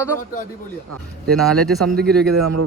4 something രൂപയ്ക്ക് നമ്മൾ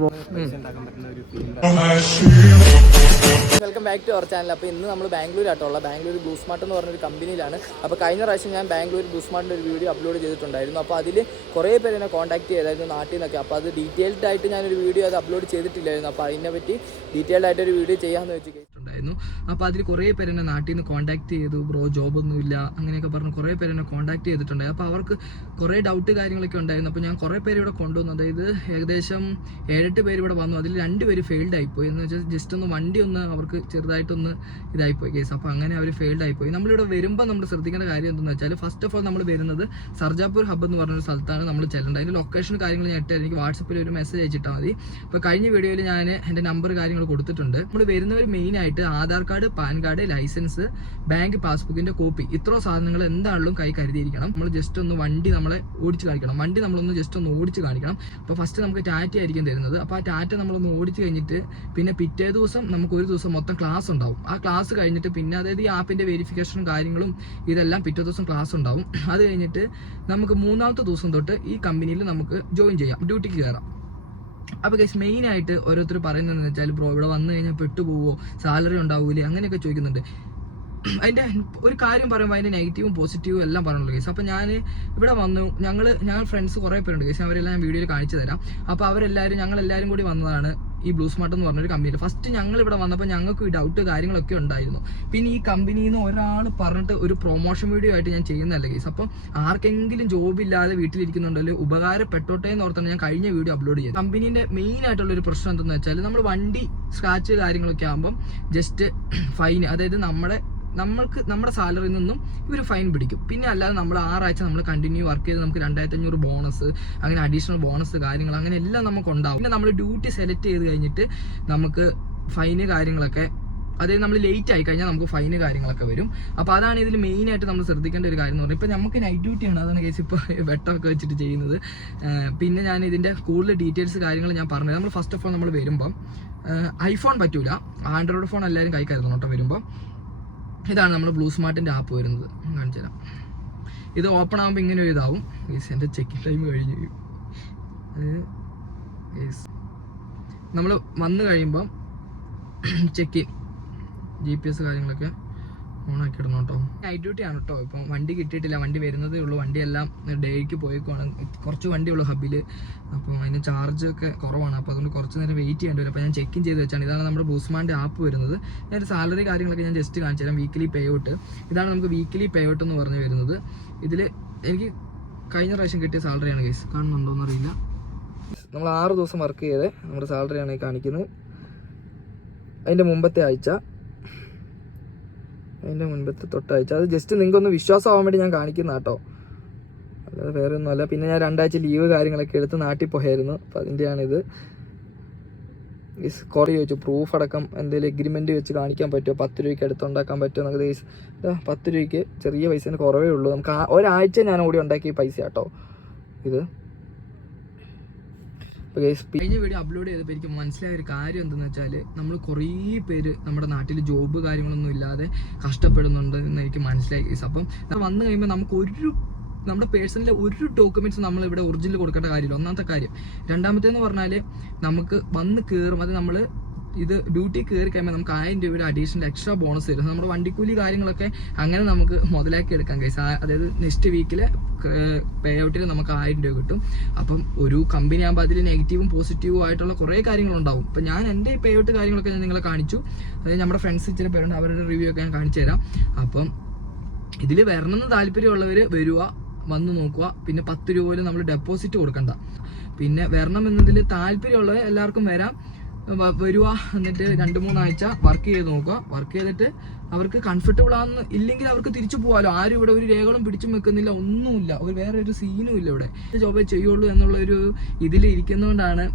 welcome back to our channel. അപ്പോൾ ഇന്ന് നമ്മൾ ബാംഗ്ലൂരായിട്ടുള്ള ബാംഗ്ലൂർ ബ്ലൂ സ്മാർട്ട് എന്ന് പറഞ്ഞൊരു കമ്പനിയിലാണ്. അപ്പോൾ കഴിഞ്ഞ പ്രാവശ്യം ഞാൻ ബാംഗ്ലൂർ ബ്ലൂ സ്മാർട്ടിൻ്റെ ഒരു വീഡിയോ അപ്ലോഡ് ചെയ്തിട്ടുണ്ടായിരുന്നു. അപ്പോൾ അതിൽ കുറേ പേര് എന്നെ കോൺടാക്ട് ചെയ്തായിരുന്നു നാട്ടിൽ നിന്നൊക്കെ. അപ്പോൾ അത് ഡീറ്റെയിൽഡ് ആയിട്ട് ഞാനൊരു വീഡിയോ അത് അപ്ലോഡ് ചെയ്തിട്ടില്ലായിരുന്നു. അപ്പോൾ അതിനെ പറ്റി ഡീറ്റെയിൽഡ് ആയിട്ടൊരു വീഡിയോ ചെയ്യാമെന്ന് വെച്ചിട്ടുണ്ടായിരുന്നു. അപ്പോൾ അതിൽ കുറേ പേര് എന്നെ നാട്ടിൽ നിന്ന് കോൺടാക്ട് ചെയ്തു. ബ്രോ ജോബൊന്നുമില്ല അങ്ങനെയൊക്കെ പറഞ്ഞ് കുറേ പേര് എന്നെ കോൺടാക്ട് ചെയ്തിട്ടുണ്ടായിരുന്നു. അപ്പോൾ അവർക്ക് കുറേ ഡൗട്ട് കാര്യങ്ങളൊക്കെ ഉണ്ടായിരുന്നു. അപ്പോൾ ഞാൻ കുറേ പേര് ഇവിടെ കൊണ്ടുവന്നു. അതായത് ഏകദേശം 7-8 പേര് ഇവിടെ വന്നു. അതിൽ 2 പേര് ഫെയിൽഡ് ആയിപ്പോയി. എന്ന് വെച്ചാൽ ജസ്റ്റ് ഒന്ന് വണ്ടി ഒന്ന് അവർക്ക് ചെറുതായിട്ടൊന്ന് ഇതായിപ്പോയി കേസ്. അപ്പോൾ അങ്ങനെ അവർ ഫെയിൽഡ് ആയിപ്പോയി. നമ്മളിവിടെ വരുമ്പോൾ നമ്മൾ ശ്രദ്ധിക്കേണ്ട കാര്യം എന്തെന്ന് വെച്ചാൽ ഫസ്റ്റ് ഓഫ് ഓൾ നമ്മൾ വരുന്നത് സർജാപൂർ ഹബ്ബ് എന്ന് പറഞ്ഞൊരു സ്ഥലത്താണ് നമ്മൾ ചെല്ലേണ്ടത്. അതിൻ്റെ ലൊക്കേഷൻ കാര്യങ്ങൾ ഞാൻ ഇട്ട് എനിക്ക് വാട്സപ്പിൽ ഒരു മെസ്സേജ് അയച്ചിട്ടാൽ മതി. അപ്പോൾ കഴിഞ്ഞ വീഡിയോയിൽ ഞാൻ എൻ്റെ നമ്പർ കാര്യങ്ങൾ കൊടുത്തിട്ടുണ്ട്. നമ്മൾ വരുന്നവർ മെയിനായിട്ട് Aadhaar card, PAN card, licence, bank പാസ്ബുക്കിൻ്റെ കോപ്പി, ഇത്ര സാധനങ്ങൾ എന്താണെങ്കിലും കൈ കരുതിയിരിക്കണം. നമ്മൾ ജസ്റ്റ് ഒന്ന് വണ്ടി നമ്മളെ ഓടിച്ച് കാണിക്കണം. വണ്ടി നമ്മളൊന്ന് ജസ്റ്റ് ഒന്ന് ഓടിച്ച് കാണിക്കണം. അപ്പോൾ ഫസ്റ്റ് നമുക്ക് ടാറ്റ ആയിരിക്കും തരുന്നത്. അപ്പോൾ ആ ടാറ്റ നമ്മളൊന്ന് ഓടിച്ച് കഴിഞ്ഞിട്ട് പിന്നെ പിറ്റേ ദിവസം നമുക്ക് ഒരു ദിവസം മൊത്തം ക്ലാസ് ഉണ്ടാവും. ആ ക്ലാസ് കഴിഞ്ഞിട്ട് പിന്നെ അതായത് ഈ ആപ്പിൻ്റെ വെരിഫിക്കേഷനും കാര്യങ്ങളും ഇതെല്ലാം പിറ്റേ ദിവസം ക്ലാസ് ഉണ്ടാവും. അത് കഴിഞ്ഞിട്ട് നമുക്ക് 3ാമത്തെ ദിവസം തൊട്ട് ഈ കമ്പനിയിൽ നമുക്ക് ജോയിൻ ചെയ്യാം, ഡ്യൂട്ടിക്ക് കയറാം. അപ്പോൾ ഗൈസ് മെയിനായിട്ട് ഓരോരുത്തർ പറയുന്നതെന്ന് വെച്ചാൽ ബ്രോ ഇവിടെ വന്നു കഴിഞ്ഞാൽ പെട്ടുപോവോ, സാലറി ഉണ്ടാവൂലേ, അങ്ങനെയൊക്കെ ചോദിക്കുന്നുണ്ട്. അതിൻ്റെ ഒരു കാര്യം പറയുമ്പോൾ അതിൻ്റെ നെഗറ്റീവും പോസിറ്റീവും എല്ലാം പറയുള്ളൂ കേസ്. അപ്പോൾ ഞാൻ ഇവിടെ വന്നു, ഞങ്ങൾ ഫ്രണ്ട്സ് കുറേ പേരുണ്ട് കേസ്, അവരെല്ലാം ഞാൻ വീഡിയോയിൽ കാണിച്ചു തരാം. അപ്പോൾ ഞങ്ങളെല്ലാവരും കൂടി വന്നതാണ് ഈ ബ്ലൂ സ്മാർട്ട് എന്ന് പറഞ്ഞൊരു കമ്പനിയിൽ. ഫസ്റ്റ് ഞങ്ങൾ ഇവിടെ വന്നപ്പോൾ ഞങ്ങൾക്ക് ഈ ഡൗട്ട് കാര്യങ്ങളൊക്കെ ഉണ്ടായിരുന്നു. പിന്നെ ഈ കമ്പനിയിൽ നിന്ന് ഒരാൾ പറഞ്ഞിട്ട് ഒരു പ്രൊമോഷൻ വീഡിയോ ആയിട്ട് ഞാൻ ചെയ്യുന്നതല്ല കേസ്. അപ്പം ആർക്കെങ്കിലും ജോബ് ഇല്ലാതെ വീട്ടിലിരിക്കുന്നുണ്ടല്ലോ ഉപകാരപ്പെട്ടോട്ടെ എന്ന് ഓർത്താണ് ഞാൻ കഴിഞ്ഞ വീഡിയോ അപ്ലോഡ് ചെയ്തത്. കമ്പനീൻ്റെ മെയിൻ ആയിട്ടുള്ള ഒരു പ്രശ്നം എന്തെന്ന് വെച്ചാൽ നമ്മൾ വണ്ടി സ്ക്രാച്ച് കാര്യങ്ങളൊക്കെ ആകുമ്പം ജസ്റ്റ് ഫൈൻ, അതായത് നമ്മുടെ സാലറിയിൽ നിന്നും ഇവർ ഫൈൻ പിടിക്കും. പിന്നെ അല്ലാതെ നമ്മൾ 6 ആഴ്ച നമ്മൾ കണ്ടിന്യൂ വർക്ക് ചെയ്ത് നമുക്ക് 2500 ബോണസ്, അങ്ങനെ അഡീഷണൽ ബോണസ് കാര്യങ്ങൾ അങ്ങനെ എല്ലാം നമുക്ക് ഉണ്ടാവും. പിന്നെ നമ്മൾ ഡ്യൂട്ടി സെലക്ട് ചെയ്ത് കഴിഞ്ഞിട്ട് നമുക്ക് ഫൈന് കാര്യങ്ങളൊക്കെ, അതായത് നമ്മൾ ലേറ്റ് ആയി കഴിഞ്ഞാൽ നമുക്ക് ഫൈന് കാര്യങ്ങളൊക്കെ വരും. അപ്പോൾ അതാണ് ഇതിൽ മെയിനായിട്ട് നമ്മൾ ശ്രദ്ധിക്കേണ്ട ഒരു കാര്യം എന്ന് പറഞ്ഞാൽ. ഇപ്പോൾ നമുക്ക് നൈറ്റ് ഡ്യൂട്ടിയാണ്, അതാണ് കേസ് ഇപ്പോൾ വെട്ടമൊക്കെ വെച്ചിട്ട് ചെയ്യുന്നത്. പിന്നെ ഞാൻ ഇതിൻ്റെ കൂടുതൽ ഡീറ്റെയിൽസ് കാര്യങ്ങൾ ഞാൻ പറഞ്ഞത്. നമ്മൾ ഫസ്റ്റ് ഓഫ് ഓൾ നമ്മൾ വരുമ്പം ഐഫോൺ പറ്റൂല, ആൻഡ്രോയിഡ് ഫോൺ എല്ലാവരും കൈ കരുതണം കേട്ടോ. വരുമ്പം ഇതാണ് നമ്മൾ ബ്ലൂ സ്മാർട്ടിൻ്റെ ആപ്പ് വരുന്നത്, കാണിച്ചു തരാം. ഇത് ഓപ്പൺ ആകുമ്പോൾ ഇങ്ങനെ ഒരു ഇതാവും. എൻ്റെ ചെക്കിംഗ് ടൈം കഴിഞ്ഞു. നമ്മൾ വന്നു കഴിയുമ്പം ചെക്കിൻ GPS കാര്യങ്ങളൊക്കെ ഓണാക്കി ഇടണം കേട്ടോ. നൈറ്റ് ഡ്യൂട്ടി ആണ് കേട്ടോ. ഇപ്പം വണ്ടി കിട്ടിയിട്ടില്ല, വണ്ടി വരുന്നതേ ഉള്ളൂ. വണ്ടിയെല്ലാം ഡേയ്ക്ക് പോയേക്കുവാണ്. കുറച്ച് വണ്ടിയുള്ളൂ ഹബിൽ. അപ്പം അതിന് ചാർജൊക്കെ കുറവാണ്. അപ്പോൾ അതുകൊണ്ട് കുറച്ച് നേരം വെയിറ്റ് ചെയ്യേണ്ടി വരും. അപ്പോൾ ഞാൻ ചെക്ക് ചെയ്ത് വെച്ചാണ്. ഇതാണ് നമ്മുടെ ബ്ലൂ സ്മാർട്ടിൻ്റെ ആപ്പ് വരുന്നത്. ഞാൻ സാലറി കാര്യങ്ങളൊക്കെ ഞാൻ ജസ്റ്റ് കാണിച്ചു തരാം. വീക്കിലി പേ ഔട്ട് ഇതാണ് നമുക്ക് വീക്കിലി പേ ഔട്ട് എന്ന് പറഞ്ഞ് വരുന്നത്. ഇതിൽ എനിക്ക് കഴിഞ്ഞ പ്രാവശ്യം കിട്ടിയ സാലറിയാണ് കേസ്, കാണുന്നുണ്ടോയെന്ന് അറിയില്ല. നമ്മൾ 6 ദിവസം വർക്ക് ചെയ്ത് നമ്മുടെ സാലറിയാണ് ഈ കാണിക്കുന്നത്. അതിൻ്റെ മുമ്പത്തെ ആഴ്ച, അതിൻ്റെ മുൻപത്തെ തൊട്ടാഴ്ച, അത് ജസ്റ്റ് നിങ്ങൾക്കൊന്ന് വിശ്വാസമാവാൻ വേണ്ടി ഞാൻ കാണിക്കുന്ന കേട്ടോ, അല്ലാതെ വേറെ ഒന്നുമല്ല. പിന്നെ ഞാൻ 2 ആഴ്ച ലീവ് കാര്യങ്ങളൊക്കെ എടുത്ത് നാട്ടിൽ പോയായിരുന്നു. അപ്പോൾ അതിൻ്റെയാണിത്. കുറേ ചോദിച്ചു പ്രൂഫ് അടക്കം എന്തെങ്കിലും എഗ്രിമെൻറ്റ് വെച്ച് കാണിക്കാൻ പറ്റുമോ, 10 രൂപയ്ക്ക് അടുത്തുണ്ടാക്കാൻ പറ്റുമോ എന്നൊക്കെ. 10 രൂപയ്ക്ക് ചെറിയ പൈസേൻ്റെ കുറവേ ഉള്ളൂ. നമുക്ക് ഒരാഴ്ച ഞാൻ ഓടി ഉണ്ടാക്കിയ പൈസ കേട്ടോ ഇത്. കഴിഞ്ഞ വീഡിയോ അപ്ലോഡ് ചെയ്തപ്പോൾ എനിക്ക് മനസ്സിലായ ഒരു കാര്യം എന്തെന്ന് വെച്ചാൽ നമ്മൾ കുറേ പേര് നമ്മുടെ നാട്ടിൽ ജോബ് കാര്യങ്ങളൊന്നും ഇല്ലാതെ കഷ്ടപ്പെടുന്നുണ്ട് എന്ന് എനിക്ക് മനസ്സിലായി കേസ്. അപ്പം വന്നു കഴിയുമ്പോൾ നമ്മുടെ പേഴ്സണലിലെ ഒരു ഡോക്യുമെൻറ്റ്സ് നമ്മളിവിടെ ഒറിജിനൽ കൊടുക്കേണ്ട കാര്യമില്ല, ഒന്നാമത്തെ കാര്യം. രണ്ടാമത്തേന്ന് പറഞ്ഞാൽ നമുക്ക് വന്ന് കയറും, അത് നമ്മൾ ഇത് ഡ്യൂട്ടി കയറി കഴിയുമ്പോൾ നമുക്ക് 1000 രൂപയുടെ അഡീഷണൽ എക്സ്ട്രാ ബോണസ് തരും. നമ്മുടെ വണ്ടിക്കൂലി കാര്യങ്ങളൊക്കെ അങ്ങനെ നമുക്ക് മുതലാക്കി എടുക്കാം കേസ്. അതായത് നെക്സ്റ്റ് വീക്കിലെ പേ ഔട്ടിൽ നമുക്ക് 1000 രൂപ കിട്ടും. അപ്പം ഒരു കമ്പനി ആകുമ്പോൾ അതിൽ നെഗറ്റീവും പോസിറ്റീവും ആയിട്ടുള്ള കുറേ കാര്യങ്ങളുണ്ടാവും. അപ്പം ഞാൻ എൻ്റെ പേ ഔട്ട് കാര്യങ്ങളൊക്കെ ഞാൻ നിങ്ങളെ കാണിച്ചു. അതായത് നമ്മുടെ ഫ്രണ്ട്സ് ഇച്ചിരി പേരുണ്ട്, അവരുടെ റിവ്യൂ ഒക്കെ ഞാൻ കാണിച്ചു തരാം. അപ്പം ഇതിൽ വരണമെന്ന് താല്പര്യമുള്ളവർ വരിക, വന്ന് നോക്കുക. പിന്നെ 10 രൂപ പോലും നമ്മൾ ഡെപ്പോസിറ്റ് കൊടുക്കണ്ട. പിന്നെ വരണം എന്നതിൽ താല്പര്യമുള്ളവർ എല്ലാവർക്കും വരാം, വരുക. എന്നിട്ട് 2-3 ആഴ്ച വർക്ക് ചെയ്ത് നോക്കുക. വർക്ക് ചെയ്തിട്ട് അവർക്ക് കംഫർട്ടബിൾ ആണെന്ന് ഇല്ലെങ്കിൽ അവർക്ക് തിരിച്ചു പോകാമല്ലോ. ആരും ഇവിടെ ഒരു രേഖകളും പിടിച്ചും വെക്കുന്നില്ല, ഒന്നുമില്ല, വേറെ ഒരു സീനും ഇല്ല. ഇവിടെ ജോബേ ചെയ്യുള്ളൂ എന്നുള്ളൊരു ഇതിൽ ഇരിക്കുന്നതുകൊണ്ടാണ്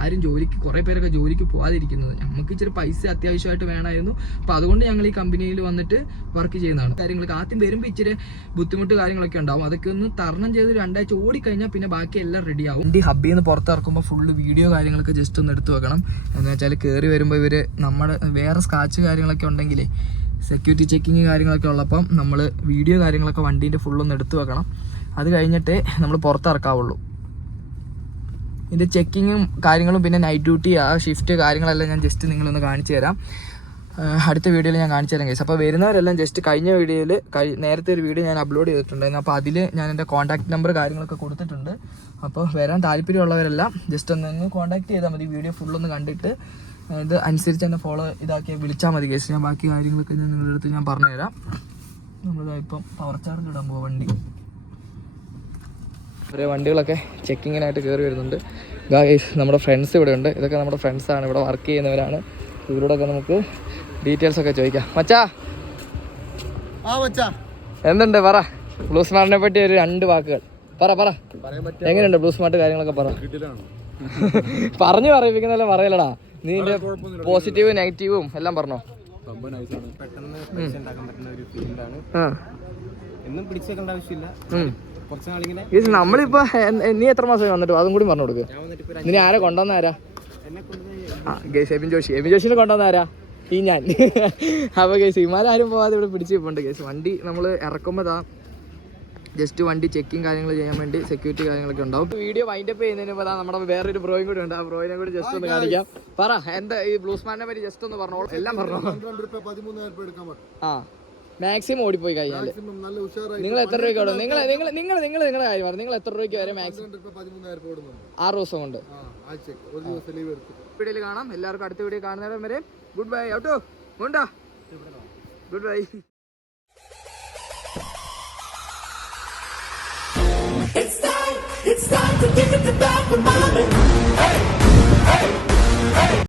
ആരും കുറേ പേരൊക്കെ ജോലിക്ക് പോകാതിരിക്കുന്നത്. നമുക്ക് ഇച്ചിരി പൈസ അത്യാവശ്യമായിട്ട് വേണമായിരുന്നു. അപ്പോൾ അതുകൊണ്ട് ഞങ്ങൾ ഈ കമ്പനിയിൽ വന്നിട്ട് വർക്ക് ചെയ്യുന്നതാണ്. കാര്യങ്ങൾക്ക് ആദ്യം വരുമ്പോൾ ഇച്ചിരി ബുദ്ധിമുട്ട് കാര്യങ്ങളൊക്കെ ഉണ്ടാവും. അതൊക്കെ ഒന്ന് തരണം ചെയ്ത് 2 ആഴ്ച ഓടിക്കഴിഞ്ഞാൽ പിന്നെ ബാക്കി എല്ലാം റെഡി ആവും. ഈ ഹബ്ബിൽ നിന്ന് പുറത്തിറക്കുമ്പോൾ ഫുള്ള് വീഡിയോ കാര്യങ്ങളൊക്കെ ജസ്റ്റ് ഒന്ന് എടുത്ത് വെക്കണം. എന്ന് വെച്ചാൽ കയറി വരുമ്പോൾ ഇവർ നമ്മുടെ വേറെ സ്ക്രാച്ച് കാര്യങ്ങളൊക്കെ ഉണ്ടെങ്കിലേ സെക്യൂരിറ്റി ചെക്കിങ് കാര്യങ്ങളൊക്കെ ഉള്ളപ്പം നമ്മൾ വീഡിയോ കാര്യങ്ങളൊക്കെ വണ്ടീൻ്റെ ഫുള്ളൊന്ന് എടുത്ത് വെക്കണം. അത് കഴിഞ്ഞിട്ടേ നമ്മൾ പുറത്തിറക്കാവുള്ളൂ. ഇതിൻ്റെ ചെക്കിങ്ങും കാര്യങ്ങളും പിന്നെ നൈറ്റ് ഡ്യൂട്ടി ആ ഷിഫ്റ്റ് കാര്യങ്ങളെല്ലാം ഞാൻ ജസ്റ്റ് നിങ്ങളൊന്ന് കാണിച്ചു തരാം. അടുത്ത വീഡിയോയിൽ ഞാൻ കാണിച്ചു തരാം ഗൈസ്. അപ്പോൾ വരുന്നവരെല്ലാം ജസ്റ്റ് കഴിഞ്ഞ വീഡിയോയിൽ നേരത്തെ ഒരു വീഡിയോ ഞാൻ അപ്ലോഡ് ചെയ്തിട്ടുണ്ടായിരുന്നു. അപ്പോൾ അതിൽ ഞാൻ എൻ്റെ കോൺടാക്ട് നമ്പർ കാര്യങ്ങളൊക്കെ കൊടുത്തിട്ടുണ്ട്. അപ്പോൾ വരാൻ താല്പര്യമുള്ളവരെല്ലാം ജസ്റ്റ് ഒന്ന് കോൺടാക്ട് ചെയ്താൽ മതി. വീഡിയോ ഫുള്ളൊന്ന് കണ്ടിട്ട് ഇത് അനുസരിച്ച് എന്നെ ഫോളോ ഇതാക്കി വിളിച്ചാൽ മതി ഗൈസ്. ഞാൻ ബാക്കി കാര്യങ്ങളൊക്കെ ഞാൻ നിങ്ങളുടെ അടുത്ത് ഞാൻ പറഞ്ഞുതരാം. നമ്മളിപ്പം പവർ ചാർജ് ഇടാൻ പോവാം വണ്ടി. കുറേ വണ്ടികളൊക്കെ ചെക്കിങ്ങിനായിട്ട് കയറി വരുന്നുണ്ട് ഗൈസ്. നമ്മുടെ ഫ്രണ്ട്സ് ഇവിടെ ഉണ്ട്. ഇതൊക്കെ നമ്മുടെ ഫ്രണ്ട്സാണ്, ഇവിടെ വർക്ക് ചെയ്യുന്നവരാണ്. ഇവരോടൊക്കെ നമുക്ക് ഡീറ്റെയിൽസ് ഒക്കെ ചോദിക്കാം. മച്ചാ എന്തുണ്ട് പറ, ബ്ലൂ സ്മാർട്ടിനെ പറ്റി ഒരു 2 വാക്കുകൾ പറ. എങ്ങനെയുണ്ട് ബ്ലൂ സ്മാർട്ട് കാര്യങ്ങളൊക്കെ പറ. പറഞ്ഞു പറയിപ്പിക്കുന്നല്ലേ പറയലടാ. നീ പോസിറ്റീവും നെഗറ്റീവും എല്ലാം പറഞ്ഞോ. നമ്മളിപ്പോ നീ എത്ര മാസമായി വന്നിട്ട് അതും കൂടി പറഞ്ഞു കൊടുക്ക്. നീ ആരാ കൊണ്ടുവന്ന ആരാ? എബിൻ ജോഷിനെ കൊണ്ടുവന്ന ആരാ? ഈ ഞാൻ. അപ്പോൾ കേസ് ഇമാരാരും പോകാതെ ഇവിടെ പിടിച്ച് പോകണ്ട കേസ്. വണ്ടി നമ്മൾ ഇറക്കുമ്പോൾ ജസ്റ്റ് വണ്ടി ചെക്കിങ് കാര്യങ്ങൾ ചെയ്യാൻ വേണ്ടി സെക്യൂരിറ്റി കാര്യങ്ങളൊക്കെ ഉണ്ടാവും. വീഡിയോ വൈൻഡപ്പ് ചെയ്യുന്നതിന് മുമ്പ് നമ്മുടെ വേറൊരു ബ്രോയും കൂടി ഉണ്ട്. ആ ബ്രോയിനെ കൂടി ജസ്റ്റ് ഒന്ന് കാണിക്കാം. പറ എന്താ ഈ ബ്ലൂ സ്മാർട്ടിനെ പറ്റി ജസ്റ്റ് ഒന്ന് പറഞ്ഞോളൂ. എല്ലാം പറഞ്ഞോ. ആ മാക്സിമം ഓടിപ്പോയി കഴിഞ്ഞാൽ നിങ്ങൾ എത്ര രൂപയ്ക്ക് ഓടും? നിങ്ങളുടെ കാര്യം പറഞ്ഞു. നിങ്ങൾ എത്ര രൂപയ്ക്ക് വരെ മാക്സിമം? 6 ദിവസം കൊണ്ട്. വീഡിയോയിൽ കാണാം. എല്ലാവർക്കും അടുത്ത വീഡിയോ കാണുന്നവരെ വരെ ഗുഡ് ബൈ. ഔട്ടോ good bye. It's time to give it back to mommy. Hey, hey, hey.